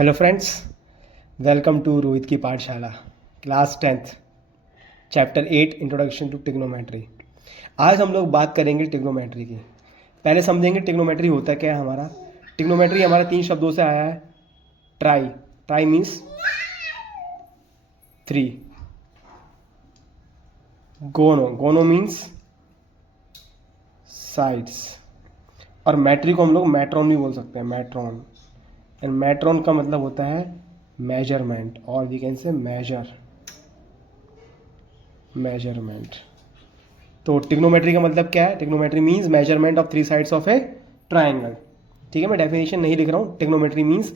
Hello friends, welcome to Rohit की Pathshala class 10th chapter 8 introduction to trigonometry. आज हम लोग बात करेंगे टिग्नोमेट्री की। पहले समझेंगे टिग्नोमेट्री होता क्या है हमारा। टिग्नोमेट्री हमारा 3 शब्दों से आया है। Try, try means 3। गोनो, गोनो मीन्स साइड्स। और मैट्री को हम लोग मैट्रॉन भी बोल सकते हैं, मैट्रॉन। एंड मैट्रॉन का मतलब होता है मेजरमेंट, और वी कैन से मेजरमेंट। तो टिग्नोमेट्री का मतलब क्या है? Trigonometry means measurement of 3 sides of A triangle. ठीक है, मैं डेफिनेशन नहीं लिख रहा हूँ। Trigonometry means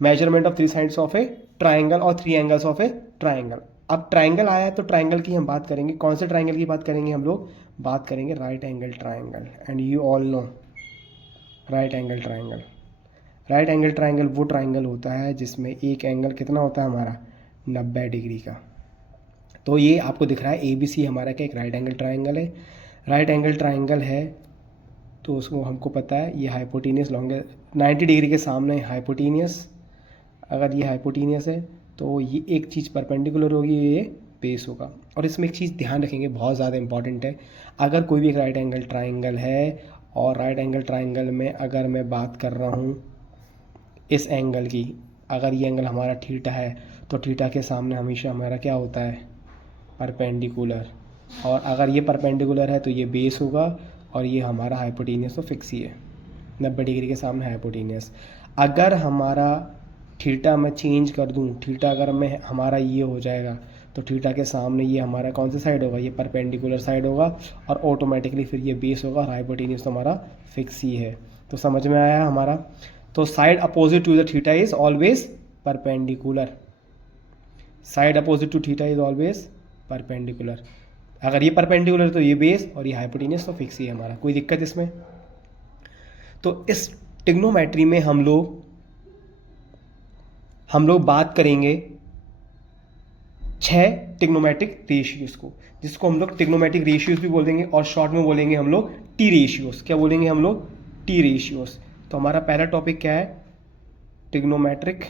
measurement of 3 sides of A triangle और 3 एंगल्स ऑफ ए ट्राइंगल। अब ट्राइंगल आया है तो ट्राइंगल की हम बात करेंगे। कौन से ट्राइंगल की बात करेंगे? हम लोग बात करेंगे right angle triangle. And you all know right angle triangle. Right angle triangle वो ट्राइंगल होता है जिसमें एक एंगल कितना होता है हमारा 90 डिग्री का। तो ये आपको दिख रहा है ABC हमारा क्या एक राइट एंगल ट्राइंगल है। राइट एंगल ट्राइंगल है तो उसको हमको पता है ये हाइपोटेनियस लॉन्गेस्ट 90 डिग्री के सामने हाइपोटेनियस। अगर ये हाइपोटेनियस है तो ये एक चीज़ परपेंडिकुलर होगी, ये बेस होगा। और इसमें एक चीज़ ध्यान रखेंगे, बहुत ज़्यादा इंपॉर्टेंट है। अगर कोई भी एक राइट एंगल ट्राइंगल है और राइट एंगल ट्राइंगल में अगर मैं बात कर रहा हूँ इस एंगल की, अगर ये एंगल हमारा थीटा है तो थीटा के सामने हमेशा हमारा क्या होता है परपेंडिकुलर। और अगर ये परपेंडिकुलर है तो ये बेस होगा और ये हमारा हाइपोटेनियस तो फिक्स ही है 90 डिग्री के सामने हाइपोटेनियस। अगर हमारा थीटा मैं चेंज कर दूं, थीटा अगर मैं हमारा ये हो जाएगा तो थीटा के सामने ये हमारा कौन सा साइड होगा? ये परपेंडिकुलर साइड होगा और ऑटोमेटिकली फिर ये बेस होगा और हाइपोटेनियस तो हमारा फिक्स ही है। तो समझ में आया हमारा। तो side opposite to the theta is always perpendicular. Side opposite to theta is always perpendicular. अगर ये परपेंडिकुलर तो ये बेस और ये हाइपोटेनियस तो फिक्स ही है हमारा। कोई दिक्कत इसमें? तो इस टिग्नोमेट्री में हम लोग बात करेंगे 6 टिग्नोमेट्रिक रेशियोज को, जिसको हम लोग टिग्नोमेट्रिक रेशियोज भी बोल देंगे और शॉर्ट में बोलेंगे हम लोग टी रेशियोज। क्या बोलेंगे हम लोग? T ratios. तो हमारा पहला टॉपिक क्या है? Trigonometric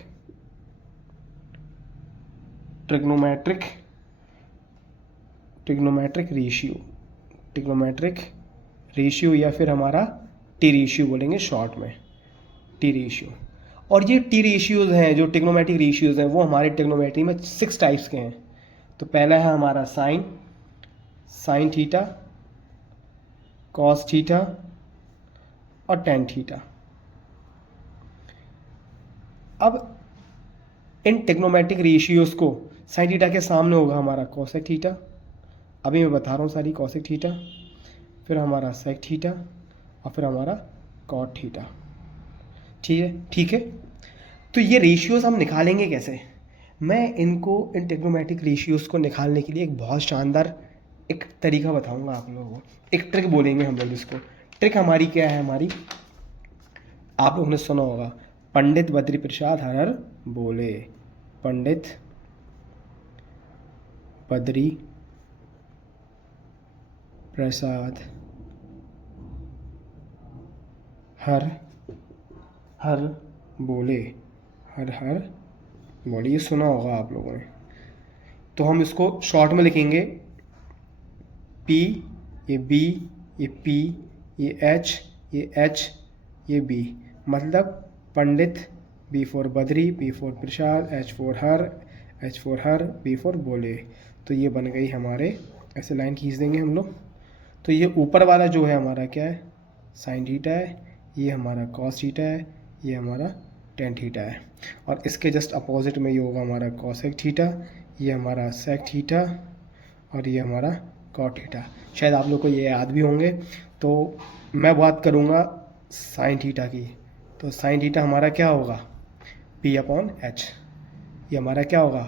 ratio. टिग्नोमेट्रिक रेशियो या फिर हमारा टी रेशियो बोलेंगे शॉर्ट में, टी रेशियो। और ये टी रेशियोज हैं जो टिग्नोमेट्रिक रेशियोज हैं वो हमारे टिग्नोमेट्री में 6 टाइप्स के हैं। तो पहला है हमारा साइन थीटा, कॉस थीटा और टेन थीटा। अब इन टिग्नोमेट्रिक रेशियोज को साइन थीटा के सामने होगा हमारा कोसेक थीटा। अभी मैं बता रहा हूँ सारी। कोसेक थीटा, फिर हमारा सेक थीटा और फिर हमारा कॉट थीटा। ठीक है। तो ये रेशियोज हम निकालेंगे कैसे? मैं इनको इन टिग्नोमेट्रिक रेशियोज को निकालने के लिए एक बहुत शानदार एक तरीका बताऊंगा आप लोगों को। एक ट्रिक बोलेंगे हम लोग इसको। ट्रिक हमारी क्या है? हमारी आप लोगों ने सुना होगा, पंडित बद्री प्रसाद हर हर बोले। पंडित बद्री प्रसाद हर हर बोले, हर हर बोले। ये सुना होगा आप लोगों ने। तो हम इसको शॉर्ट में लिखेंगे P, ये B, ये P, ये H, ये H, ये B। मतलब पंडित, B for Badri, P for Prasad, H for her, B for बोले। तो ये बन गई हमारे, ऐसे लाइन खींच देंगे हम लोग। तो ये ऊपर वाला जो है हमारा क्या है? साइन थीटा है। ये हमारा कॉस थीटा है। ये हमारा टेन थीटा है। और इसके जस्ट अपोजिट में ये होगा हमारा कॉसेक थीटा, ये हमारा सेक थीटा और ये हमारा कॉट थीटा। शायद आप लोग को ये याद भी होंगे। तो मैं बात करूँगा साइन थीटा की। तो साइन थीटा हमारा क्या होगा? P/H। ये हमारा क्या होगा?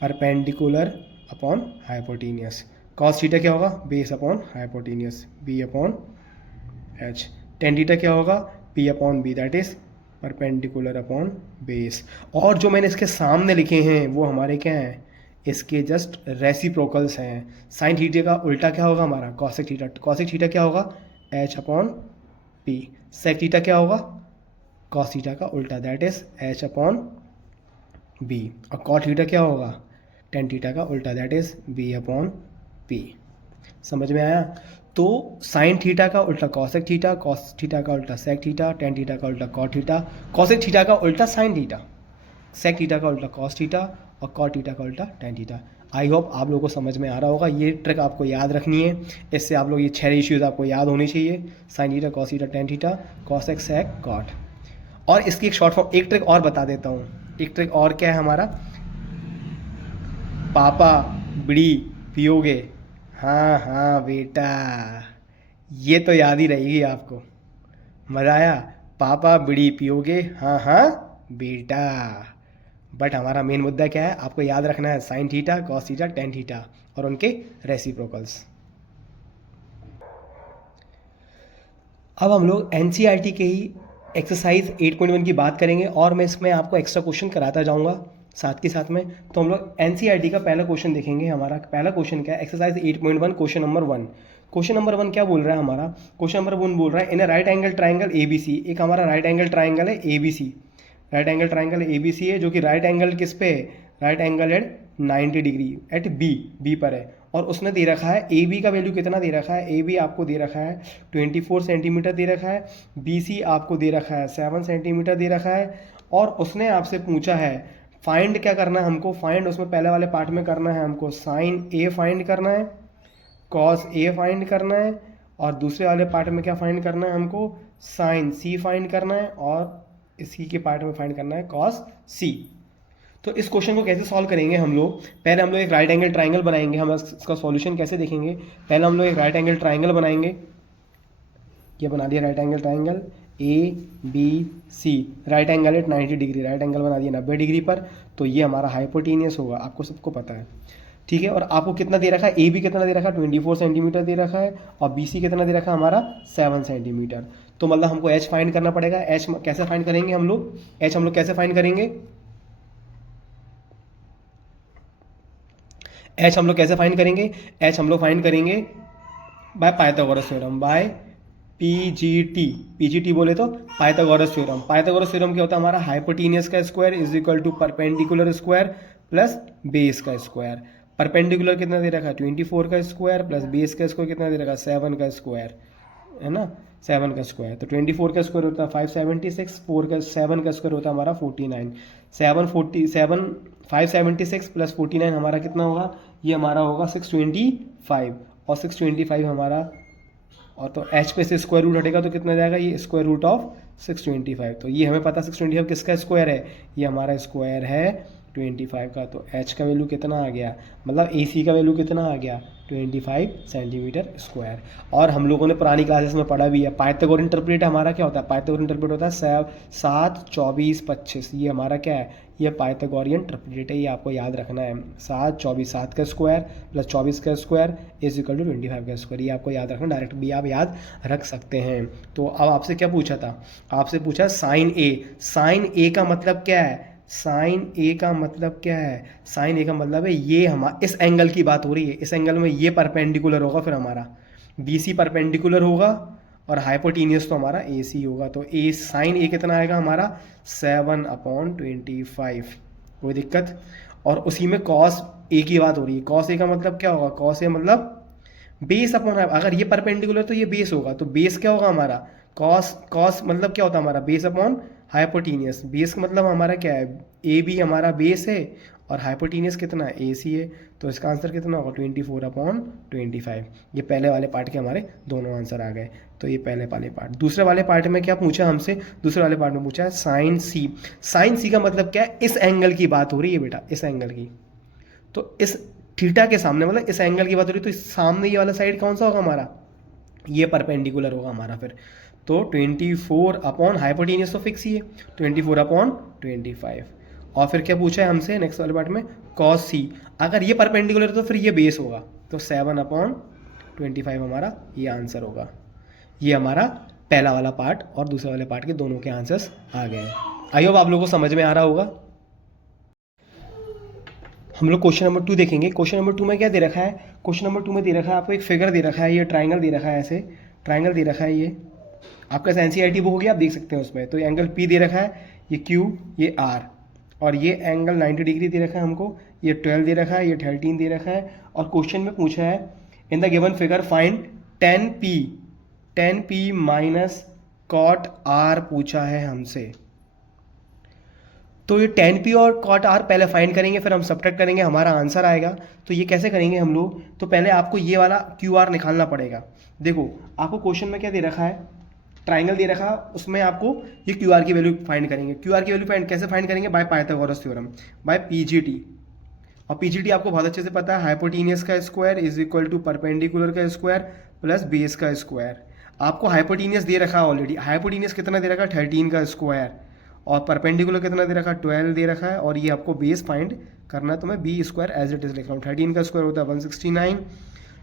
Perpendicular upon hypotenuse. Cos theta क्या होगा? Base upon hypotenuse, B/H। Tan theta क्या होगा? P/B, that is perpendicular upon base. और जो मैंने इसके सामने लिखे हैं वो हमारे क्या हैं? इसके जस्ट रेसिप्रोकल्स हैं। साइन थीटा का उल्टा क्या होगा हमारा? Cosec theta. कॉसेक थीटा क्या होगा? H/P। सेक थीटा क्या होगा? कॉस थीटा का उल्टा, दैट इज H/P। बी, और कॉट थीटा क्या होगा, टेन थीटा का उल्टा, that is B upon P. समझ में आया? तो साइन थीटा का उल्टा कॉसेक थीटा, कॉस थीटा का उल्टा सेक थीटा, टेन थीटा का उल्टा कॉट थीटा, कॉसेक थीटा का उल्टा साइन थीटा, सेक थीटा का उल्टा कॉस थीटा, और कॉट थीटा का उल्टा टेन थीटा। आई होप आप लोगों को समझ में आ रहा होगा। ये ट्रिक आपको याद रखनी है, इससे आप लोग ये 6 रेशियोज आपको याद होनी चाहिए, sine theta, cos theta, tan theta, cosec, sec, cot. और इसकी एक शॉर्ट फॉर्म, एक ट्रिक और बता देता हूँ। एक ट्रिक और क्या है हमारा, पापा बीड़ी पियोगे, हाँ हाँ बेटा, ये तो याद ही रहेगी आपको। मज़ा आया? पापा बीड़ी पियोगे, हाँ हाँ बेटा। बट हमारा मेन मुद्दा क्या है, आपको याद रखना है sign theta, cos theta, tan theta और उनके रेसिप्रोकल्स। अब हम लोग एनसीईआरटी के ही एक्सरसाइज 8.1 की बात करेंगे, और मैं इसमें आपको एक्स्ट्रा क्वेश्चन कराता जाऊंगा साथ के साथ में। तो हम लोग एनसीईआरटी का पहला क्वेश्चन देखेंगे। हमारा पहला क्वेश्चन क्या है, exercise 8.1 question number 1। Question number 1 क्या बोल रहा है हमारा, क्वेश्चन नंबर 1 बोल रहा है in a right angle triangle ABC, एक हमारा राइट एंगल ट्राइंगल है ABC, right angle triangle ABC है, जो कि राइट एंगल किस पे है, right angle at 90 degree at B पर है। और उसने दे रखा है ए बी का वैल्यू कितना दे रखा है, ए बी आपको दे रखा है 24 सेंटीमीटर दे रखा है, बी सी आपको दे रखा है 7 सेंटीमीटर दे रखा है। और उसने आपसे पूछा है फाइंड क्या करना है हमको, फाइंड उसमें पहले वाले पार्ट में करना है हमको साइन ए फाइंड करना है, कॉस ए फाइंड करना है, और दूसरे वाले पार्ट में क्या फाइंड करना है हमको, साइन सी फाइंड करना है, और इसी के पार्ट में फाइंड करना है कॉस सी। तो इस क्वेश्चन को कैसे सॉल्व करेंगे हम लोग, पहले हम लोग एक राइट एंगल ट्राइंगल बनाएंगे। हम इसका सॉल्यूशन कैसे देखेंगे, पहले हम लोग एक राइट एंगल ट्राइंगल बनाएंगे। ये बना दिया right angle triangle ABC, right angle at 90 degree, right angle बना दिया 90 डिग्री पर। तो ये हमारा हाइपोटेनियस होगा, आपको सबको पता है, ठीक है। और आपको कितना दे रखा है, AB कितना दे रखा है 24 सेंटीमीटर दे रखा है, और BC कितना दे रखा है हमारा 7 सेंटीमीटर। तो मतलब हमको H फाइंड करना पड़ेगा। H कैसे फाइंड करेंगे हम लोग, H हम लोग कैसे फाइंड करेंगे, H हम लोग कैसे फाइंड करेंगे, H हम लोग फाइंड करेंगे by Pythagoras theorem, by PGT बोले तो पाइथागोरस थ्योरम। पाइथागोरस थ्योरम क्या होता है हमारा, हाइपोटेनियस का square is equal to perpendicular square plus base का स्क्वायर। परपेंडिकुलर कितना दे रखा है 24 का स्क्वायर, प्लस बेस का स्क्वायर कितना दे रखा है 7 का स्क्वायर, है ना, 7 का स्क्वायर। तो 24 का स्क्वायर होता है 576, 7 का स्क्वायर होता है हमारा 49, 576 प्लस 49 हमारा कितना होगा, ये हमारा होगा 625, और 625 हमारा, और तो H पे से स्क्वायर रूट हटेगा तो कितना जाएगा, ये स्क्वायर रूट ऑफ 625। तो ये हमें पता 625 किसका स्क्वायर है, ये हमारा स्क्वायर है 25 का। तो H का वैल्यू कितना आ गया, मतलब AC का वैल्यू कितना आ गया 25 सेंटीमीटर स्क्वायर। और हम लोगों ने पुरानी क्लासेस में पढ़ा भी है, पाइथागोरस इंटरप्रेट हमारा क्या होता है, पाइथागोरस इंटरप्रेट होता है 7, 24, 25, ये हमारा क्या है, ये पाइथागोरियन ट्रिपलेट है, ये आपको याद रखना है। 7, 24, 7 का स्क्वायर प्लस 24 का स्क्वायर इज इक्वल टू 25 का स्क्वायर, ये आपको याद रखना, डायरेक्ट भी आप याद रख सकते हैं। तो अब आपसे क्या पूछा था, आपसे पूछा साइन ए, साइन ए का मतलब क्या है, साइन ए का मतलब क्या है, साइन ए का मतलब है ये हमारा, इस एंगल की बात हो रही है, इस एंगल में ये परपेंडिकुलर होगा, फिर हमारा BC परपेंडिकुलर होगा, और हाइपोटेनियस तो हमारा AC होगा। तो ए साइन ए कितना आएगा हमारा 7/25, कोई दिक्कत। और उसी में कॉस ए की बात हो रही है, कॉस ए का मतलब क्या होगा, कॉस ए मतलब बेस अपॉन, अगर ये परपेंडिकुलर तो ये बेस होगा, तो बेस क्या होगा हमारा, कॉस, कॉस मतलब क्या होता है हमारा, बेस अपॉन हाइपोटेनियस। बेस का मतलब हमारा क्या है, ए बी हमारा बेस है, और हाइपोटेनियस कितना है AC है। तो इसका आंसर कितना होगा 24/25। ये पहले वाले पार्ट के हमारे दोनों आंसर आ गए। तो ये पहले वाले पार्ट। दूसरे वाले पार्ट में क्या पूछा हमसे, दूसरे वाले पार्ट में पूछा है साइन सी। साइन सी का मतलब क्या है, इस एंगल की बात हो रही है बेटा, इस एंगल की। तो इस थीटा के सामने, मतलब इस एंगल की बात हो रही है, तो इस सामने ये वाला साइड कौन सा होगा हमारा, ये परपेंडिकुलर होगा हमारा फिर। तो 24 अपॉन हाइपोटेनियस तो फिक्स ही है, 24/25। और फिर क्या पूछा है हमसे नेक्स्ट वाले पार्ट में, कॉस सी, अगर ये परपेंडिकुलर है तो फिर ये बेस होगा, तो 7/25 हमारा ये आंसर होगा। ये हमारा पहला वाला पार्ट और दूसरे वाले पार्ट के दोनों के आंसर्स आ गए हैं। आई होप आप लोगों को समझ में आ रहा होगा। हम लोग क्वेश्चन नंबर 2 देखेंगे। क्वेश्चन नंबर 2 में क्या दे रखा है, क्वेश्चन नंबर 2 में दे रखा है आपको एक फिगर दे रखा है, ये ट्राइंगल दे रखा है, ऐसे ट्राइंगल दे रखा है, ये आपका एनसीईआरटी बुक होगी, आप देख सकते हैं उसमें। तो ये एंगल P दे रखा है, ये Q, ये R, और ये एंगल 90 डिग्री दे रखा है हमको, ये 12 दे रखा है, ये 13 दे रखा है। और क्वेश्चन में पूछा है in the given figure find 10p minus cot R पूछा है हमसे। तो ये 10p और कॉट आर पहले फाइंड करेंगे, फिर हम सब्ट्रैक्ट करेंगे, हमारा आंसर आएगा। तो ये कैसे करेंगे हम लोग, तो पहले आपको ये वाला क्यू आर निकालना पड़ेगा। देखो आपको क्वेश्चन में क्या दे रखा है, ट्राइंगल दे रखा, उसमें आपको ये क्यू आर की वैल्यू फाइंड करेंगे। क्यू आर की वैल्यू फाइंड कैसे फाइंड करेंगे, by Pythagoras theorem, by PGT. और पीजीटी आपको बहुत अच्छे से पता है, हाइपोटेनियस का square is equal to perpendicular का स्क्वायर प्लस बेस का स्क्वायर। आपको हाइपोटेनियस दे रखा है ऑलरेडी, हाइपोटेनियस कितना दे रखा है 13 का स्क्वायर, और परपेंडिकुलर कितना दे रखा है 12 दे रखा है, और ये आपको बेस फाइंड करना है। तो मैं B square as it is लिख रहा हूँ। 13 का स्क्वायर होता है 169,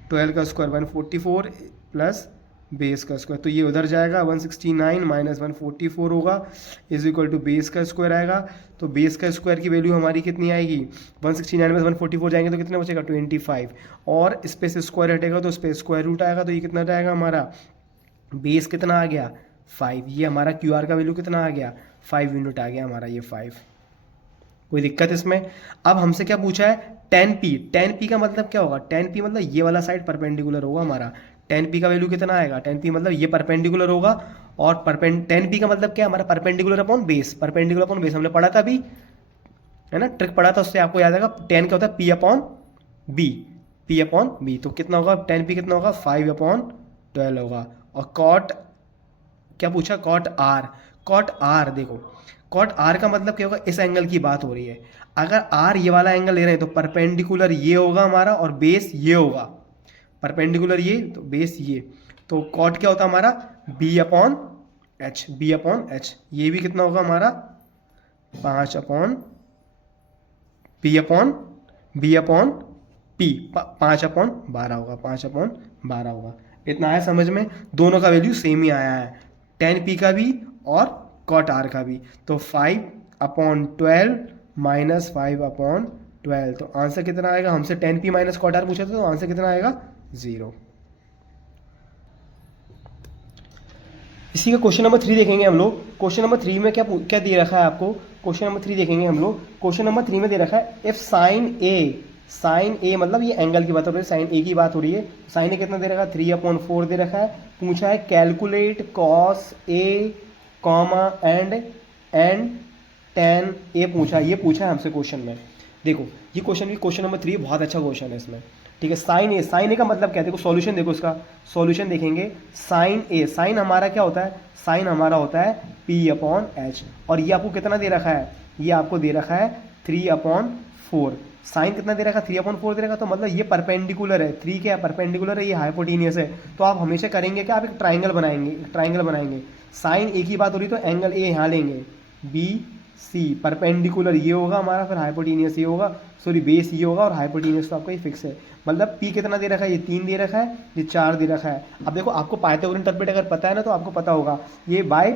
12 का स्क्वायर 144 प्लस बेस का स्क्वायर, तो ये उधर जाएगा 169 माइनस 144 होगा इज इक्वल टू बेस का स्क्वायर आएगा। तो बेस का स्क्वायर की वैल्यू हमारी कितनी आएगी, 169 में 144 जाएंगे तो कितना बचेगा 25, और इस पे से स्क्वायर हटेगा तो इस पे स्क्वायर रूट आएगा, तो ये कितना जाएगा हमारा बेस कितना आ गया 5। ये हमारा क्यू आर का वैल्यू कितना आ गया 5 यूनिट आ गया हमारा, ये 5। कोई दिक्कत इसमें। अब हमसे क्या पूछा है 10p का मतलब क्या होगा, 10p मतलब ये वाला साइड परपेंडिकुलर होगा हमारा। 10p का वैल्यू कितना आएगा, 10p मतलब ये परपेंडिकुलर होगा, और 10p का मतलब क्या है हमारा perpendicular upon base, perpendicular upon base हमने पढ़ा था अभी, है ना, ट्रिक पढ़ा था, उससे आपको याद आएगा 10 क्या होता है p अपॉन b, तो कितना होगा 10p कितना होगा 5/12 होगा। और कॉट क्या पूछा, कॉट आर, देखो कॉट आर का मतलब क्या होगा, इस एंगल की बात हो रही है। अगर आर ये वाला एंगल ले रहे हैं तो परपेंडिकुलर ये होगा हमारा और बेस ये होगा, परपेंडिकुलर ये तो बेस ये, तो कॉट क्या होता है हमारा बी अपॉन एच, ये भी कितना होगा हमारा 5/12 होगा, 5/12 होगा। इतना आया समझ में, दोनों का वैल्यू सेम ही आया है, 10p का भी और कॉट आर का भी। तो 5/12 माइनस 5/12, तो आंसर कितना आएगा, हमसे 10p माइनस कॉट आर पूछा था, तो आंसर कितना आएगा 0। इसी का क्वेश्चन नंबर 3 देखेंगे हम लोग। क्वेश्चन नंबर 3 में क्या दे रखा है आपको, क्वेश्चन नंबर 3 देखेंगे हम लोग। क्वेश्चन नंबर 3 में दे रखा है इफ साइन ए मतलब ये एंगल की बात हो रही है, साइन ए की बात हो रही है। साइन ए कितना दे रखा है 3/4 दे रखा है। पूछा है calculate cos A comma and tan ए पूछा है, ये पूछा है हमसे क्वेश्चन में। देखो ये क्वेश्चन नंबर 3 बहुत अच्छा क्वेश्चन है इसमें, ठीक है। साइन ए का मतलब क्या है, देखो सॉल्यूशन देखो, इसका सॉल्यूशन देखेंगे। साइन हमारा क्या होता है, साइन हमारा होता है p/h, और ये आपको कितना दे रखा है, ये आपको दे रखा है 3/4। साइन कितना दे रखा है 3/4 दे रखा, तो मतलब ये परपेंडिकुलर है, 3 क्या है परपेंडिकुलर है, ये हाइपोटेनियस है। तो आप हमेशा करेंगे क्या, आप एक ट्राइंगल बनाएंगे। साइन ए की बात हो रही तो एंगल ए यहाँ लेंगे, बी सी, परपेंडिकुलर ये होगा हमारा, फिर हाइपोटेनियस ये होगा, सॉरी बेस ये होगा, और हाइपोटेनियस तो आपका ये फिक्स है। मतलब p कितना दे रखा है, ये 3 दे रखा है, ये 4 दे रखा है। अब देखो आपको पाइथागोरस इंटरप्रेट अगर पता है ना, तो आपको पता होगा ये बाय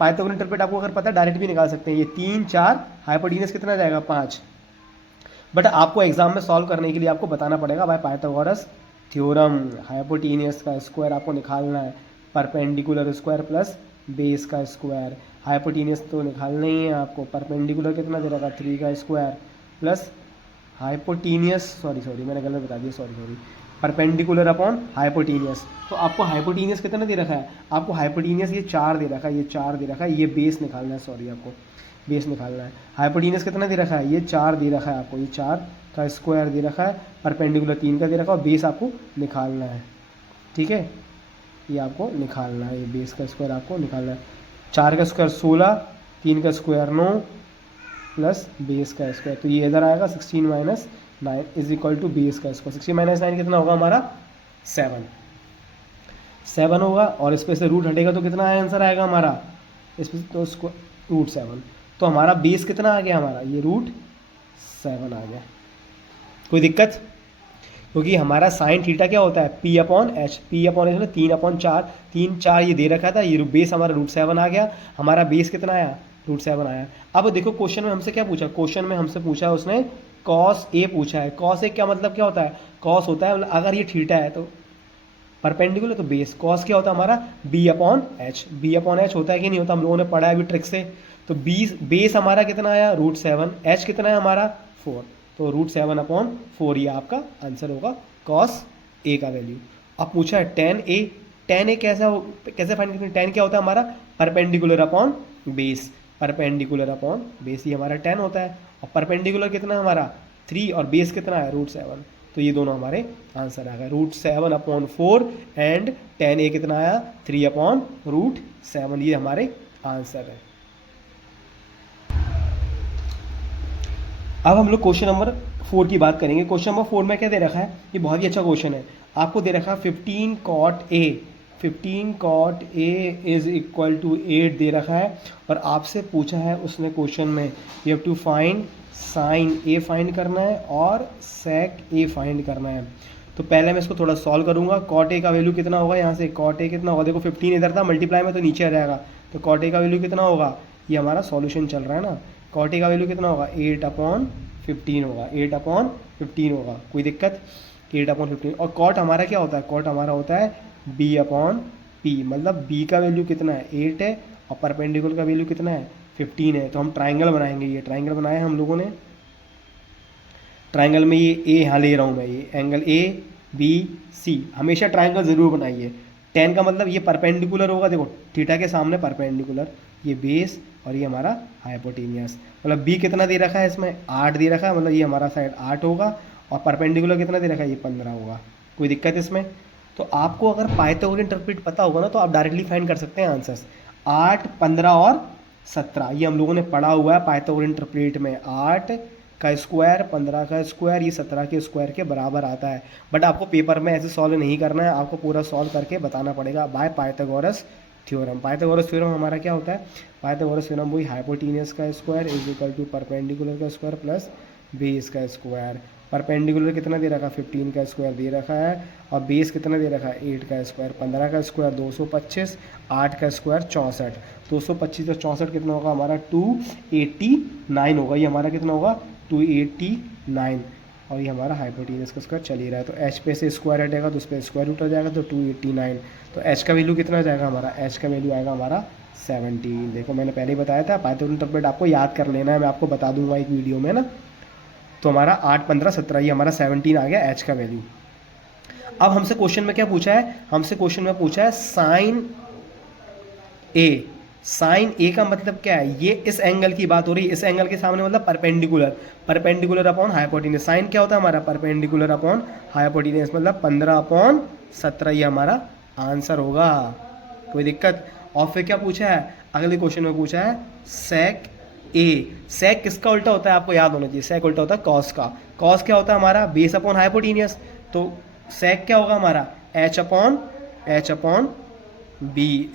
पाइथागोरस इंटरप्रेट आपको अगर पता है डायरेक्ट भी निकाल सकते हैं। ये 3 4 हाइपोटेनियस कितना जाएगा 5, बट आपको एग्जाम में सॉल्व करने के लिए आपको बताना पड़ेगा बाय पाइथागोरस थ्योरम, हाइपोटेनियस का स्क्वायर आपको निकालना है, परपेंडिकुलर स्क्वायर प्लस बेस का स्क्वायर। हाइपोटेनियस तो निकालना ही है आपको, परपेंडिकुलर कितना दे रखा 3 का स्क्वायर प्लस हाइपोटेनियस, सॉरी मैंने गलत बता दिया, सॉरी परपेंडिकुलर अपॉन हाइपोटेनियस। तो आपको हाइपोटेनियस कितना दे रखा है, आपको हाइपोटेनियस ये 4 दे रखा है, ये 4 दे रखा है, ये बेस निकालना है, सॉरी आपको बेस निकालना है। हाइपोटेनियस कितना दे रखा है, ये 4 दे रखा है आपको, ये 4 का स्क्वायर दे रखा है, परपेंडिकुलर 3 का दे रखा है, और बेस आपको निकालना है, ठीक है, ये आपको निकालना है, ये बेस का स्क्वायर आपको निकालना है। 4 का स्क्वायर 16, 3 का स्क्वायर 9 प्लस बेस का स्क्वायर, तो ये इधर आएगा 16 minus 9 is equal to base का स्क्वायर। 16 माइनस 9 कितना होगा हमारा 7 होगा, और इस पे से रूट हटेगा तो कितना आंसर आएगा हमारा, इस पे तो √7, तो हमारा बेस कितना आ गया हमारा, ये √7 आ गया। कोई दिक्कत, क्योंकि हमारा साइन थीटा क्या होता है p/h, मतलब 3/4, 3 4 ये दे रखा था, ये बेस हमारा √7 आ गया, हमारा बेस कितना आया √7 आया। अब देखो क्वेश्चन में हमसे क्या पूछा, क्वेश्चन में हमसे पूछा उसने कॉस ए पूछा है। कॉस ए क्या मतलब क्या होता है, कॉस होता है अगर ये थीटा है तो परपेंडिकुलर, तो बेस कॉस क्या होता है हमारा b/h होता है कि नहीं होता, हम लोगों ने पढ़ा है अभी ट्रिक से। तो बेस हमारा कितना आया √7, एच कितना है हमारा 4, तो √7/4 ये आपका आंसर होगा कॉस ए का वैल्यू। अब पूछा है tan ए कैसे फाइंड करते हैं? tan क्या होता है हमारा perpendicular upon base, perpendicular upon base ये हमारा tan होता है, और परपेंडिकुलर कितना है हमारा 3 और बेस कितना है √7, तो ये दोनों हमारे आंसर आ गए √7/4 एंड tan ए कितना आया 3/√7, ये हमारे आंसर है। अब हम लोग क्वेश्चन नंबर 4 की बात करेंगे। क्वेश्चन नंबर 4 में क्या दे रखा है, ये बहुत ही अच्छा क्वेश्चन है। आपको दे रखा है 15 cot A is equal to 8 दे रखा है, और आपसे पूछा है उसने क्वेश्चन में you have to find sine A find करना है और सेक ए फाइंड करना है। तो पहले मैं इसको थोड़ा सॉल्व करूंगा। कॉट ए का वैल्यू कितना होगा, यहाँ से कॉट ए कितना होगा, देखो 15 इधर था, मल्टीप्लाई में तो नीचे आ जाएगा, तो कॉट ए का वैल्यू कितना होगा, ये हमारा सॉल्यूशन चल रहा है ना, कॉट ए का वैल्यू कितना होगा 8/15 होगा, 8/15 होगा, कोई दिक्कत 8/15। और कॉट हमारा क्या होता है, कॉट हमारा होता है b/p, मतलब b का वैल्यू कितना है 8 है और परपेंडिकुलर का वैल्यू कितना है 15 है। तो हम ट्राइंगल बनाएंगे, ये ट्राइंगल बनाया हम लोगों ने, ट्राइंगल में ये ए यहाँ ले रहा हूँ मैं, ये एंगल ABC, हमेशा ट्राइंगल ज़रूर बनाइए। tan का मतलब ये परपेंडिकुलर होगा, देखो थीटा के सामने परपेंडिकुलर, ये बेस और ये हमारा हाइपोटेनियस, मतलब b कितना दे रखा है इसमें 8 दे रखा है, मतलब ये हमारा साइड 8 होगा, और परपेंडिकुलर कितना दे रखा है ये 15 होगा, कोई दिक्कत इसमें। तो आपको अगर पाइथागोरस ट्रिपलेट पता होगा ना तो आप डायरेक्टली फाइंड कर सकते हैं आंसर्स। 8, 15 और 17 ये हम लोगों ने पढ़ा हुआ है पाइथागोरस ट्रिपलेट में, 8 का स्क्वायर 15 का स्क्वायर ये 17 के स्क्वायर के बराबर आता है। बट आपको पेपर में ऐसे सॉल्व नहीं करना है, आपको पूरा सॉल्व करके बताना पड़ेगा by Pythagoras theorem. Pythagoras theorem हमारा क्या होता है, पाइथागोरस थ्योरम वही हाइपोटेनियस का square is equal to perpendicular का स्क्वायर प्लस बेस का स्क्वायर। परपेंडिकुलर कितना दे रखा है 15 का स्क्वायर दे रखा है, और बेस कितना दे रखा है 8 का स्क्वायर, 15 का स्क्वायर 225, 8 का स्क्वायर 64, 225 और 64 कितना होगा हमारा 289 होगा, ये हमारा कितना होगा 289, और ये हमारा हाइपोटेनस का स्क्वायर चल ही रहा है। तो एच पे से स्क्वायर हटेगा तो उस पर स्क्वायर रूट हो जाएगा, तो 289, तो एच का वैल्यू कितना जाएगा हमारा, एच का वैल्यू आएगा हमारा 17। देखो मैंने पहले ही बताया था पाइथागोरस ट्रिपलेट आपको याद कर लेना है, मैं आपको बता दूंगा एक वीडियो में ना। तो हमारा 8, 15, 17 ये हमारा 17 आ गया एच का वैल्यू। अब हमसे क्वेश्चन में क्या पूछा है, हमसे क्वेश्चन में पूछा है साइन ए। साइन ए का मतलब क्या है, ये इस एंगल की बात हो रही है, इस एंगल के सामने मतलब perpendicular, perpendicular upon hypotenuse. Sine क्या होता है हमारा परपेंडिकुलर अपॉन हाइपोटेनस, मतलब 15/17 ये हमारा आंसर होगा, कोई दिक्कत। और फिर क्या पूछा है, अगले क्वेश्चन में पूछा है सेक ए। सेक किसका उल्टा होता है आपको याद होना चाहिए, सेक उल्टा होता है कॉस का। कॉस क्या होता है हमारा बेस अपॉन हाइपोटेनियस, तो सेक क्या होगा हमारा h/b।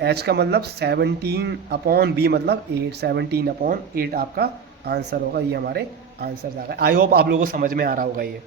h का मतलब 17/b मतलब 8, 17/8 आपका आंसर होगा, ये हमारे आंसर आ गए। आई होप आप लोगों को समझ में आ रहा होगा ये।